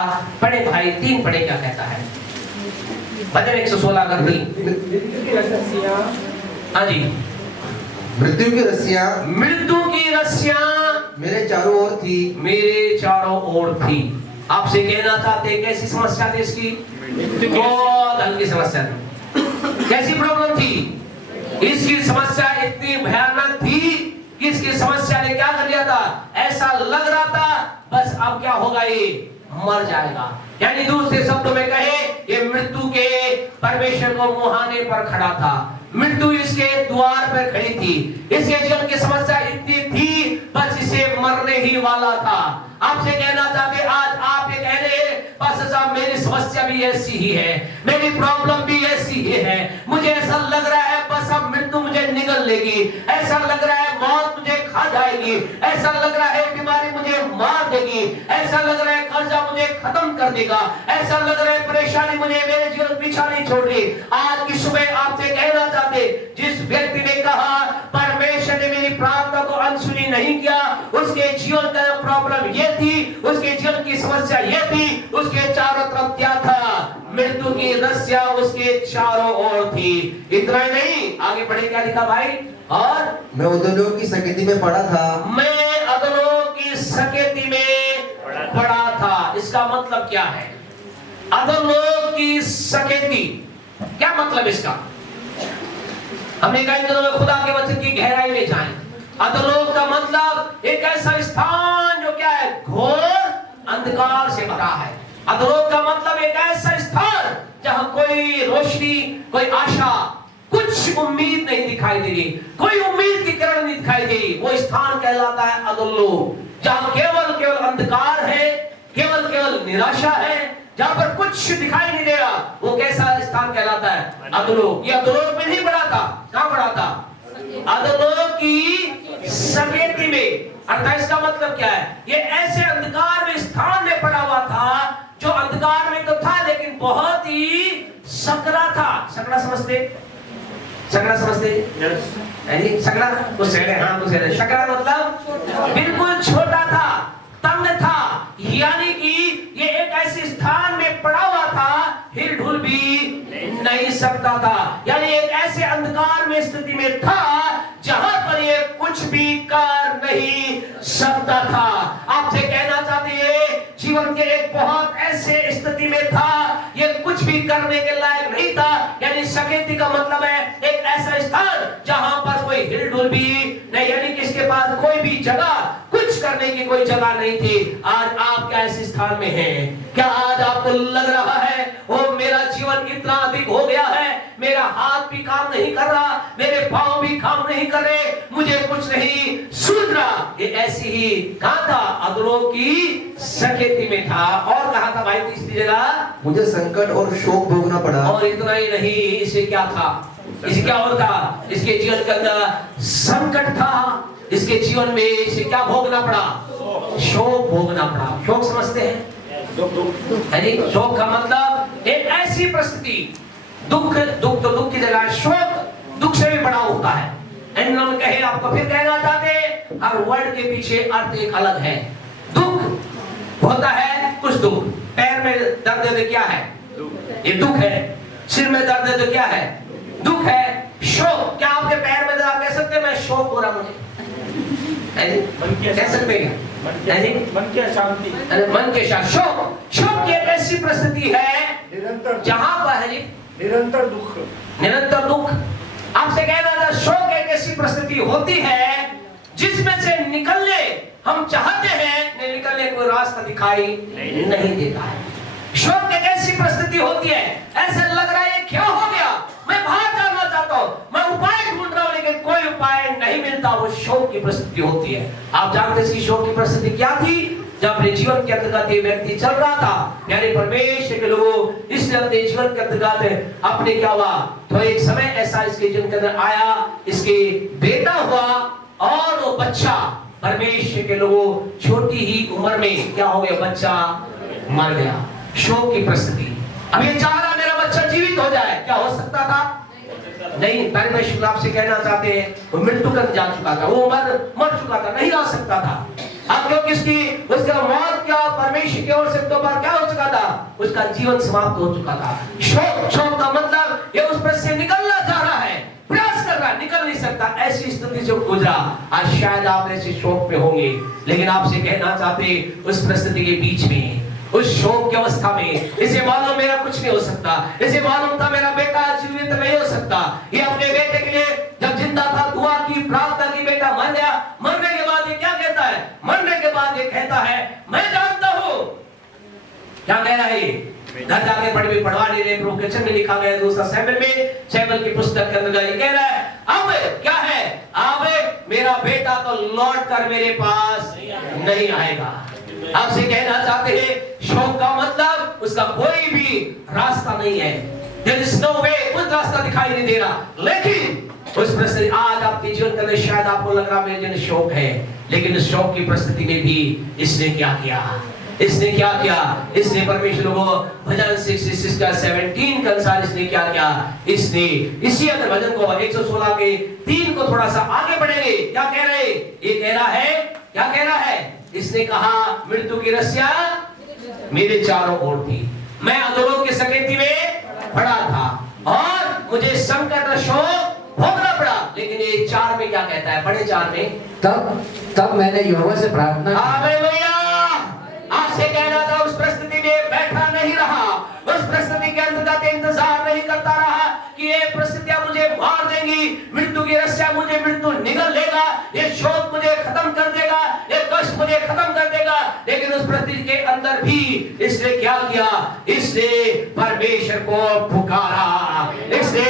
पढ़े भाई 3 पढ़े क्या कहता है भजन 116 कर दी। हाँ जी। मृत्यु की रस्सियां मेरे चारों ओर थी। आपसे कहना चाहते कैसी समस्या थी इसकी? बहुत हल्की समस्या थी। कैसी प्रॉब्लम थी? इसकी समस्या इतनी भयानक थी कि इसकी समस्या ने क्या कर लिया था? ऐसा लग रहा था बस अब क्या होगा, ये मर जाएगा। यानी दूसरे शब्दों में कहे, ये मृत्यु के परमेश्वर को मुहाने पर खड़ा था। मृत्यु इसके द्वार पर खड़ी थी। इसके जीवन की समस्या इतनी थी बस इसे मरने ही वाला था। आपसे कहना चाहते आज आप ये कह रहे हैं पास्टर साहब मेरी समस्या भी ऐसी ही है, मेरी प्रॉब्लम भी ऐसी ही है, मुझे ऐसा लग रहा है बस अब मृत्यु मुझे निगल लेगी, ऐसा लग रहा है मौत मुझे खा जाएगी, ऐसा लग रहा है बीमारी मुझे मार देगी, ऐसा लग रहा है कर्जा मुझे खत्म कर देगा, ऐसा लग रहा है परेशानी मुझे मेरे जीवन पीछा नहीं छोड़ रही। आज की सुबह आपसे कहना चाहते जिस व्यक्ति ने कहा परमेश्वर ने मेरी प्रार्थना को अनसुनी नहीं किया, उसके जीवन का प्रॉब्लम ये थी, उसके जीवन की समस्या ये थी, उसके चारों तरफ क्या था? मृत्यु की रस्सियां उसके चारों ओर थी। इतना ही नहीं, आगे पढ़े क्या लिखा भाई? और मैं अधोलोक की सकेती में पड़ा था। मैं अधोलोक की सकेती में पड़ा था। इसका मतलब क्या है? अधोलोक की सकेती क्या मतलब इसका? हमने कहा इन दिनों में खुदा के वचन की गहराई में जाएं। अधोलोक का मतलब एक ऐसा स्थान जो क्या है? घोर अंधकार से भरा है। अधोलोक का मतलब एक ऐसा स्थान जहां कोई रोशनी, कोई आशा, कुछ उम्मीद नहीं दिखाई दे रही, कोई उम्मीद की किरण नहीं दिखाई दे रही। वो स्थान कहलाता है अधोलोक, जहां केवल अंधकार है, केवल निराशा है, जहां पर कुछ दिखाई नहीं दे रहा। वो कैसा स्थान कहलाता है? अधोलोक। ये अधोलोक में नहीं पड़ा था। कहां पड़ा था? अधोलोक की सकेती में। अर्थात इसका मतलब क्या है? ये ऐसे अंधकार में स्थान में पड़ा हुआ था जो अंधकार में तो था लेकिन बहुत ही सकरा था। सकरा समझते? सकरा समझते? यानी सकरा कुछ सकरा मतलब बिल्कुल छोटा था, तंग था, यानी कि ये एक ऐसे स्थान में पड़ा हुआ था हिल डुल भी नहीं सकता था। यानी एक ऐसे अंधकार में स्थिति में था जहां पर ये कुछ भी कर नहीं सकता था। आपसे कहना चाहते हैं जीवन के एक बहुत ऐसे स्थिति में था, ये कुछ भी करने के लायक नहीं था। यानी सकेती का मतलब है एक ऐसा स्थान जहां पर कोई हिल डुल भी नहीं, यानी कि इसके पास कोई भी जगह, कुछ करने की कोई जगह नहीं थी। आज आप क्या ऐसे स्थान में हैं? क्या आज आपको लग रहा है ओ मेरा जीवन इतना अधिक हो गया है, मेरा हाथ भी काम नहीं कर रहा, मेरे पांव भी काम नहीं कर रहे, मुझे कुछ नहीं सूझ रहा? ये ऐसी ही कहा था? अधोलोक की सकेती में था। और कहा था भाई तीसरी जगह? मुझे संकट और शोक भोगना पड़ा। और इतना ही नहीं, इसे क्या था? इसे क्या और था? इसके जीवन के अंदर संकट था, इसके जीवन में इसे क्या भोगना पड़ा? शोक भोगना पड़ा। शोक समझते हैं? शोक का मतलब एक ऐसी परिस्थिति, दुख तो दुख की जगह शोक दुख से भी बड़ा होता है। कहे आपको फिर कहना चाहते हर वर्ड के पीछे अर्थ एक अलग है। दुख होता है कुछ दुख, पैर में दर्द है तो क्या है? ये दुख है। सिर में दर्द है तो क्या है? दुख है। शोक, क्या आपके पैर में दर्द आप कह सकते हैं मैं शोक हो रहा मुझे? कह सकते हैं? मन की अशांति, मन के शांति। शोक की एक ऐसी परिस्थिति है जहां पर निरंतर दुख। आपसे कहना था शोक एक ऐसी परिस्थिति होती है जिसमें से निकलने हम चाहते हैं, निकलने कोई रास्ता दिखाई नहीं देता है। शोक एक ऐसी परिस्थिति होती है, ऐसा लग रहा है क्या हो गया, मैं बाहर जाना चाहता हूं, मैं उपाय ढूंढ रहा हूं लेकिन कोई उपाय नहीं मिलता। वो शोक की परिस्थिति होती है। आप जानते हैं शोक की परिस्थिति क्या थी? जब अपने जीवन के अंतर्गत ये व्यक्ति चल रहा था, यानी परमेश्वर के लोगों इसने अपने जीवन के अंतर्गत अपने क्या हुआ, तो एक समय ऐसा इसके जीवन के अंदर आया, इसके बेटा हुआ और वो बच्चा परमेश्वर के लोगों छोटी ही उम्र में क्या हो गया? बच्चा मर गया। शोक की परिस्थिति। अब ये चाह रहा मेरा बच्चा जीवित हो जाए, क्या हो सकता था? नहीं। परमेश्वर आपसे कहना चाहते हैं वो मृत्यु तक जा चुका था, वो मर चुका था, नहीं आ सकता था। अब क्यों किसकी उसका मौत क्या परमेश्वर की ओर से दो बार क्या हो चुका था, उसका जीवन समाप्त हो चुका था। शोक का मतलब ये उस पर से निकलना चाह रहा है, प्रयास कर रहा, निकल नहीं सकता, ऐसी स्थिति से गुजरा। आज शायद आप ऐसे शोक पे होंगे, लेकिन आपसे कहना चाहते उस परिस्थिति के बीच में, उस शोक की अवस्था में, इसे मालूम मेरा कुछ नहीं हो सकता, इसे मालूम था मेरा बेटा जीवित नहीं हो सकता, ये अपने बेटे के लिए जब जिंदा था दुआ की, प्रार्थना की, बेटा मर गया। मरने के बाद ये क्या कहता है, मरने के बाद ये कहता है मैं जानता हूं, क्या कह रहा है ये, घर जाके पढ़वा नहीं रहे, प्रोफेशन में लिखा गया दूसरा सैमुएल की पुस्तक के अंदर ये कह रहा है अब क्या है, अब मेरा बेटा तो लौट कर मेरे पास नहीं आएगा। आपसे कहना चाहते हैं शोक का मतलब उसका कोई भी रास्ता नहीं है, there is no way, कुछ रास्ता दिखाई नहीं दे रहा। लेकिन उस परिस्थिति आज आपके जीवन के अंदर शायद आपको लग रहा मेरे जीवन शोक है, लेकिन उस शोक की परिस्थिति में भी इसने क्या किया, इसने क्या किया, इसने परमेश्वर को भजन 66 का 17 के अनुसार इसने क्या किया, इसने इसी अंदर भजन को 116 के 3 को थोड़ा सा आगे बढ़ेंगे, क्या कह रहे, ये कह रहा है, क्या कह रहा है, इसने कहा मृत्यु की रस्सियां मेरे चारों ओर थी, मैं अधोलोक की सकेती में पड़ा था और मुझे संकट और शोक भोगना पड़ा। लेकिन ये 4 में क्या कहता है, बड़े 4 में तब मैंने यहोवा से प्रार्थना की। हालेलुया। आपसे कहना था उस परिस्थिति में बैठा नहीं रहा, उस परिस्थिति के अंतर्गत इंतजार नहीं करता रहा कि ये परिस्थितियां मुझे मार देंगी, मृत्यु की रस्सियां मुझे मृत्यु निगल लेगा, ये शोक मुझे खत्म कर देगा, ये कष्ट मुझे खत्म कर देगा। लेकिन उस परिस्थिति के अंदर भी इसने क्या किया, इसने परमेश्वर को पुकारा, इसने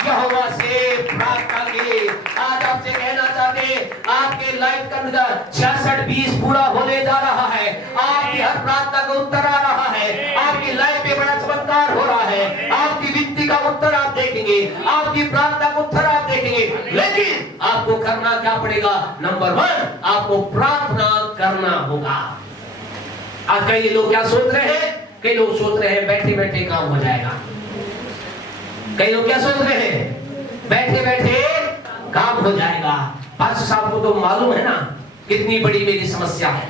यहोवा से प्रार्थना की। आज आपसे कहना चाहते आपके लाइफ का अंदर 66-20 पूरा होने जा रहा है, आपकी हर प्रार्थना का उत्तर आ रहा है, आपकी लाइफ में बड़ा चमत्कार हो रहा है, आपकी विनती का उत्तर आप देखेंगे, आपकी प्रार्थना का उत्तर आप देखेंगे। लेकिन आपको करना क्या पड़ेगा, नंबर 1 आपको प्रार्थना करना होगा। आज कई लोग क्या सोच रहे हैं, कई लोग सोच रहे हैं बैठे बैठे काम हो जाएगा, कई लोग क्या सोच रहे हैं बैठे बैठे काम हो जाएगा। पास्टर साहब को तो मालूम है ना कितनी बड़ी मेरी समस्या है,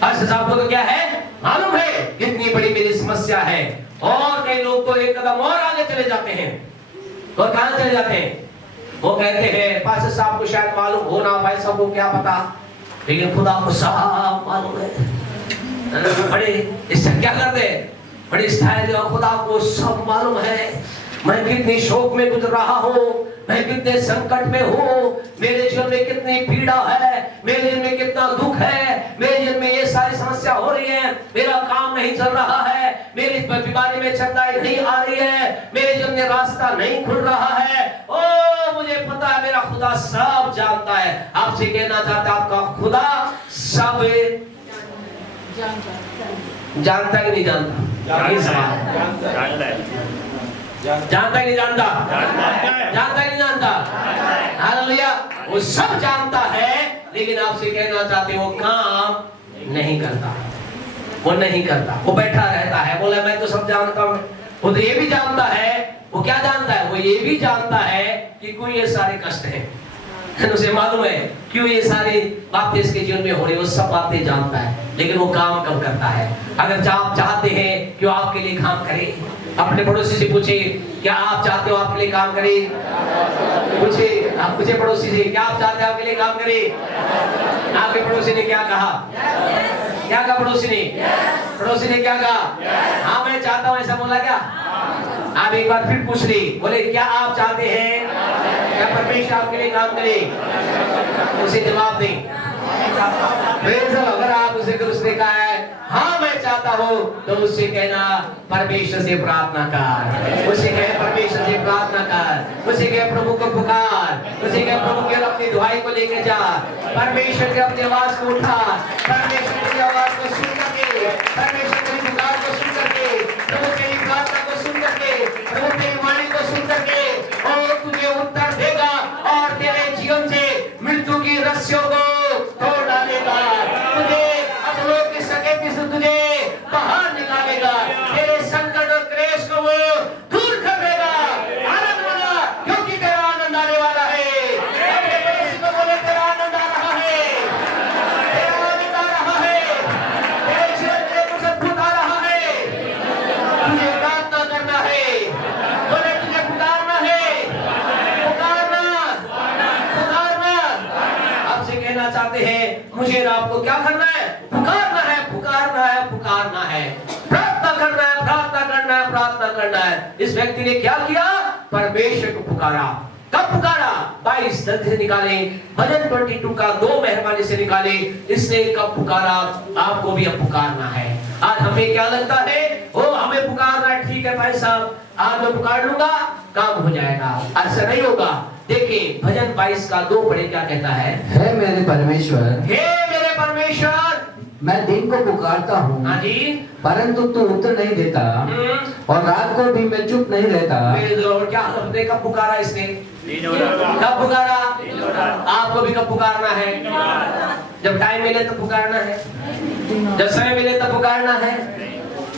पास्टर साहब को तो क्या है मालूम है कितनी बड़ी मेरी समस्या है। और कई लोग तो एक कदम और आगे चले जाते हैं, और कहां चले जाते हैं, वो कहते हैं पास्टर साहब को शायद मालूम हो ना, भाई साहब को क्या पता, लेकिन खुदा को सब मालूम है। बड़े इससे क्या करते, बड़ी स्टाइल, खुदा को सब मालूम है मैं कितनी शोक में गुजर रहा हूँ, मैं कितने संकट में हूँ, मेरे जीवन में कितनी पीड़ा है, मेरे जीवन में कितना दुख है, मेरे जीवन में ये सारी समस्या हो रही है, मेरा काम नहीं चल रहा है, मेरी बीमारी में चंगाई नहीं आ रही है, मेरे जीवन में रास्ता नहीं खुल रहा है। ओ मुझे पता है मेरा खुदा सब जानता है। आपसे कहना चाहता आपका खुदा सब जानता कि नहीं जानता, जानता कि नहीं जानता, जानता कि नहीं जानता, हालेलुया, वो सब जानता है। लेकिन आपसे कहना चाहते वो काम नहीं करता, वो नहीं करता, वो बैठा रहता है, बोला मैं तो सब जानता हूँ। वो तो ये भी जानता है, वो क्या जानता है, वो ये भी जानता है कि कोई ये सारे कष्ट हैं, उसे मालूम है क्यों ये सारी बातें इसके जीवन में हो रही, वो सब बातें जानता है। लेकिन वो काम कब करता है, अगर आप चाहते हैं कि वो आपके लिए काम करे, अपने पड़ोसी से पूछे क्या आप चाहते हो आपके लिए काम करे, पूछे, आप पूछे पड़ोसी से क्या आप चाहते हैं आपके लिए काम करे, आपके पड़ोसी ने क्या कहा, क्या कहा पड़ोसी ने, पड़ोसी ने क्या कहा, हाँ मैं चाहता हूँ, ऐसा बोला क्या। आप एक बार फिर पूछ ली, बोले क्या आप चाहते हैं क्या परमेश्वर आपके लिए काम करे, उसे जवाब दें। अगर आप उसने कहा है हाँ मैं चाहता हूँ, तो उससे कहना परमेश्वर से प्रार्थना कर, उसे कहे परमेश्वर से प्रार्थना कर, उसे कहे प्रभु को पुकार, उसे कहे प्रभु के अपनी दुआई को लेकर जा, परमेश्वर के अपनी आवाज को उठा, परमेश्वर की आवाज को सुन करके, परमेश्वर की पुकार को सुन करके, प्रभु तेरी प्रार्थना को सुन करके, प्रभु तेरी वाणी को सुन करके, और तुझे उत्तर देगा और तेरे जीवन से मृत्यु की रस्सियों को तोड़ डालेगा, तुझे अधोलोक की सकेती से तुझे बाहर निकालेगा, तेरे संकट और क्लेश को वो दूर कर देगा। आनंद वाला, क्योंकि तेरा आनंद आने वाला है। अपने पड़ोसी को बोले तेरा आनंद आ रहा है, तेरा आनंद आ मुझे और आपको क्या करना है? पुकारना है, पुकारना है, पुकारना है, प्रार्थना करना है, प्रार्थना करना है, प्रार्थना करना है। इस व्यक्ति ने क्या किया? परमेश्वर को पुकारा। कब पुकारा? 22 दर्द से निकाले, भजन 22 का 2 मेहरबानी से निकाले। इसने कब पुकारा? आपको भी अब पुकारना है। आज हमें क्या लगता है? ओ हमें पुकारना है, ठीक है भाई साहब, आज मैं पुकार लूंगा, काम हो जाएगा। ऐसा नहीं होगा। देखिए भजन 22 का 2 पढ़े, क्या कहता है? हे मेरे परमेश्वर, हे मेरे परमेश्वर, मैं दिन को पुकारता हूँ, हाँ जी, परंतु तू उत्तर नहीं देता, और रात को भी मैं चुप नहीं रहता। क्या हमने कब पुकारा? इसने कब पुकारा? आपको भी कब पुकारना है? जब टाइम मिले तो पुकारना है, जब समय मिले तो पुकारना है।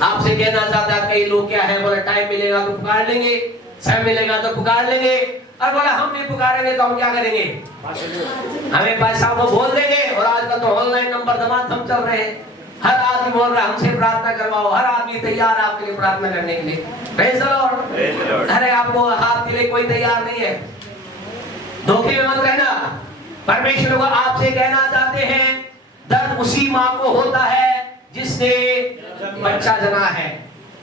आपसे कहना चाहता है, कई लोग क्या है, बोले टाइम मिलेगा तो पुकार लेंगे, समय मिलेगा तो पुकार लेंगे, और बोला हम भी पुकारेंगे तो हम क्या करेंगे? हमें पैसा को बोल देंगे। और आजकल तो ऑनलाइन नंबर दमादम चल रहे हैं, हर आदमी बोल रहा है हमसे प्रार्थना करवाओ, हर आदमी तैयार आपके लिए प्रार्थना करने के लिए। Praise the Lord. अरे आपको हाथ के लिए कोई तैयार नहीं है, धोखे में मत रहना। परमेश्वर को आपसे कहना चाहते हैं, दर्द उसी माँ को होता है जिसने बच्चा जना है।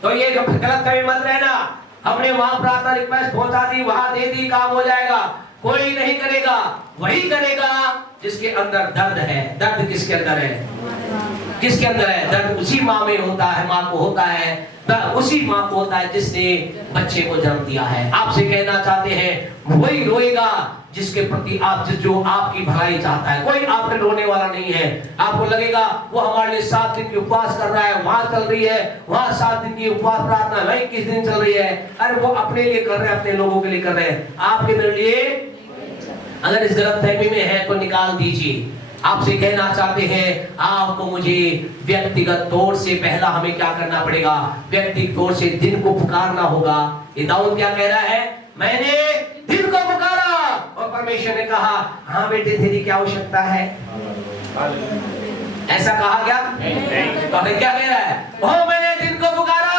तो ये गलत कभी मत रहना, हमने वहां प्रार्थना रिक्वेस्ट पहुंचा दी, वहां दे दी, काम हो जाएगा। कोई नहीं करेगा, वही करेगा जिसके अंदर दर्द है। दर्द किसके अंदर है? किसके अंदर है? दर्द उसी माँ में होता है, माँ को होता है, दर्द उसी माँ को होता है जिसने बच्चे को जन्म दिया है। आपसे कहना चाहते हैं, वही रोएगा जिसके प्रति आप, जो आपकी भलाई चाहता है। कोई आप पे रोने वाला नहीं है। आपको लगेगा वो हमारे लिए 7 दिन की उपवास कर रहा है, वहां चल रही है, वहां 7 दिन की उपवास प्रार्थना वही किस दिन चल रही है। अरे वो अपने लिए कर रहे हैं, अपने लोगों के लिए कर रहे हैं, आपके मेरे लिए। अगर इस गलतफहमी में है तो निकाल दीजिए। आपसे कहना चाहते हैं, आपको मुझे व्यक्तिगत तौर से पहला हमें क्या करना पड़ेगा? व्यक्तिगत तौर से दिन को पुकारना होगा। ये दाऊद क्या कह रहा है? मैंने दिन को पुकारा और परमेश्वर ने कहा, हाँ बेटे तेरी क्या आवश्यकता है? ऐसा कहा क्या? तो क्या कह रहा है? ओ मैंने दिन को पुकारा,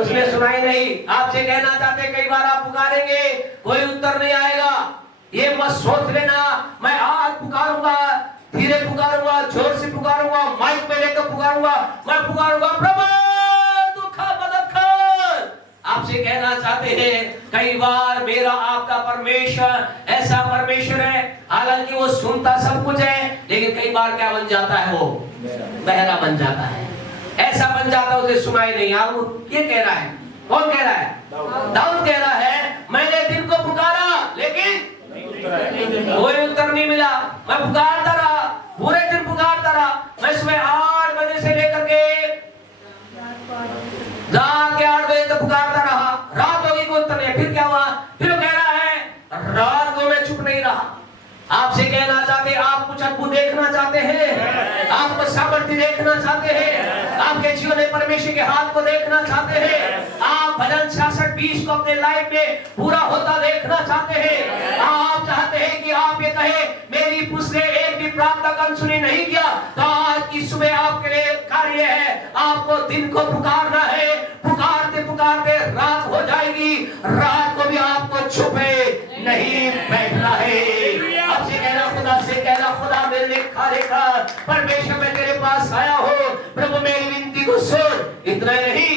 उसने सुनाई नहीं। आपसे कहना चाहते, कई बार आप पुकारेंगे, कोई उत्तर नहीं आएगा। ये मत सोच लेना मैं आज पुकारूंगा, धीरे पुकारूंगा, जोर से पुकारूंगा, माइक में लेकर पुकारूंगा, मैं पुकारूंगा प्रभु दुख मदद कर। आपसे कहना चाहते हैं, कई बार मेरा आपका परमेश्वर ऐसा परमेश्वर है, हालांकि वो सुनता सब कुछ है, लेकिन कई बार क्या बन जाता है? वो बहरा बन जाता है, ऐसा बन जाता है उसे सुनाई नहीं। आप ये कह रहा है, कौन कह रहा है? दाऊद कह रहा है, मैंने दिन को पुकारा लेकिन कोई उत्तर नहीं मिला। मैं पुकारता रहा, पूरे दिन पुकारता रहा। मैं सुबह 8 बजे से लेकर के रात के 8 बजे तक पुकारता रहा, रात होगी कोई उत्तर नहीं। फिर क्या हुआ? फिर कह रहा है, रात को मैं चुप नहीं रहा। आपसे कहना चाहते, आप कुछ अद्भुत देखना चाहते हैं, आपको सामर्थ्य देखना चाहते हैं, आपके जीवन में परमेश्वर के हाथ को देखना चाहते हैं, आप भजन 66:20 को अपने लाइफ में पूरा होता देखना चाहते हैं। आप चाहते हैं कि आप ये कहे, मेरी पुस्तक एक भी प्रार्थना का अनसुनी नहीं किया, तो आज की सुबह आपके लिए कार्य है, आपको दिन को पुकारना है। पुकारते पुकारते रात हो जाएगी, रात को भी आपको छुपे नहीं बैठना है। आपसे कहना, खुदा से कहना, खुदा मेरे लिए कार्य कर, परमेश्वर मैं तेरे पास आया हूँ, प्रभु मेरी विनती को सुन। इतना नहीं,